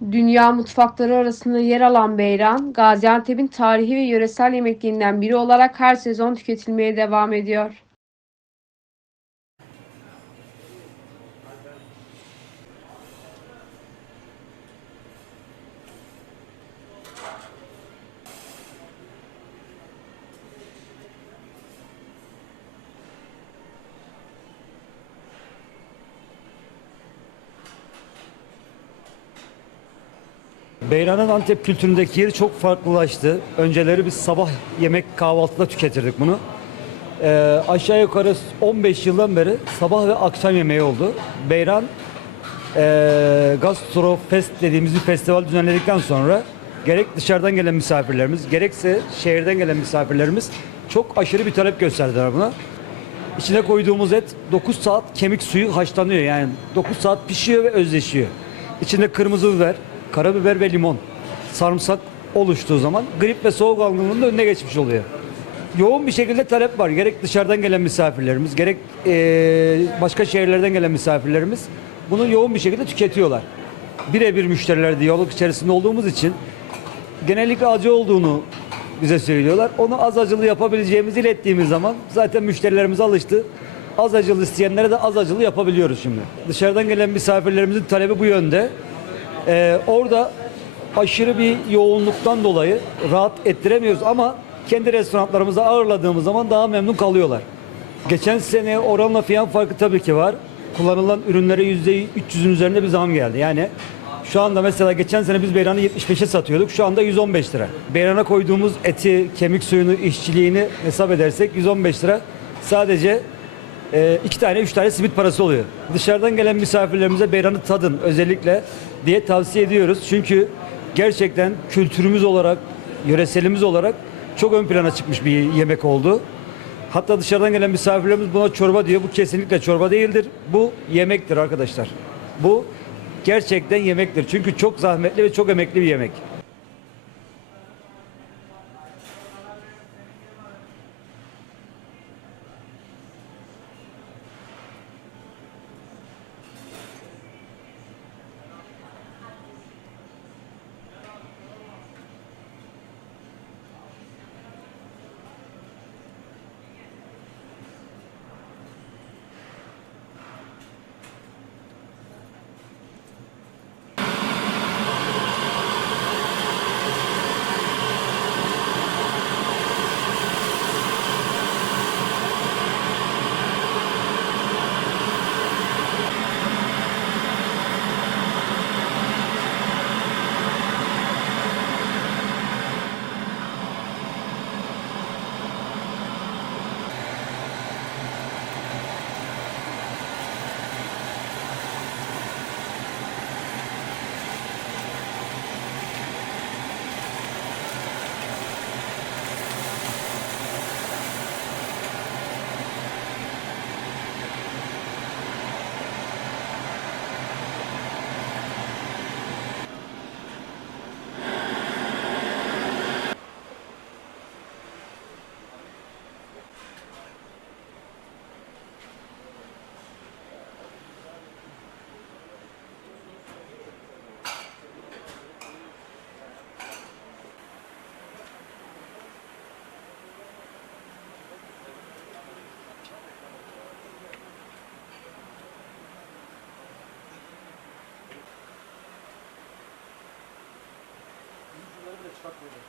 Dünya mutfakları arasında yer alan beyran, Gaziantep'in tarihi ve yöresel yemeklerinden biri olarak her sezon tüketilmeye devam ediyor. Beyran'ın Antep kültüründeki yeri çok farklılaştı. Önceleri biz sabah yemek kahvaltıda tüketirdik bunu. Ee, aşağı yukarı 15 yıldan beri sabah ve akşam yemeği oldu. Beyran e, Gastro Fest dediğimiz bir festival düzenledikten sonra gerek dışarıdan gelen misafirlerimiz gerekse şehirden gelen misafirlerimiz çok aşırı bir talep gösterdiler buna. İçine koyduğumuz et 9 saat kemik suyu haşlanıyor yani 9 saat pişiyor ve özleşiyor. İçinde kırmızı biber, karabiber ve limon, sarımsak oluştuğu zaman grip ve soğuk algınlığının önüne geçmiş oluyor. Yoğun bir şekilde talep var. Gerek dışarıdan gelen misafirlerimiz, gerek eee, başka şehirlerden gelen misafirlerimiz bunu yoğun bir şekilde tüketiyorlar. Birebir müşteriler diyalog içerisinde olduğumuz için genellikle acı olduğunu bize söylüyorlar. Onu az acılı yapabileceğimizi ilettiğimiz zaman zaten müşterilerimiz alıştı. Az acılı isteyenlere de az acılı yapabiliyoruz şimdi. Dışarıdan gelen misafirlerimizin talebi bu yönde. Ee, orada aşırı bir yoğunluktan dolayı rahat ettiremiyoruz ama kendi restoranlarımıza ağırladığımız zaman daha memnun kalıyorlar. Geçen sene oranla fiyat farkı tabii ki var. Kullanılan ürünlere %300'ün üzerinde bir zam geldi. Yani şu anda mesela geçen sene biz beyranı 75'e satıyorduk. Şu anda 115 lira. Beyrana koyduğumuz eti, kemik suyunu, işçiliğini hesap edersek 115 lira. Sadece e, iki tane, üç tane simit parası oluyor. Dışarıdan gelen misafirlerimize beyranı tadın özellikle diye tavsiye ediyoruz. Çünkü gerçekten kültürümüz olarak, yöreselimiz olarak çok ön plana çıkmış bir yemek oldu. Hatta dışarıdan gelen misafirlerimiz buna çorba diyor. Bu kesinlikle çorba değildir. Bu yemektir arkadaşlar. Bu gerçekten yemektir. Çünkü çok zahmetli ve çok emekli bir yemek. Спокойно.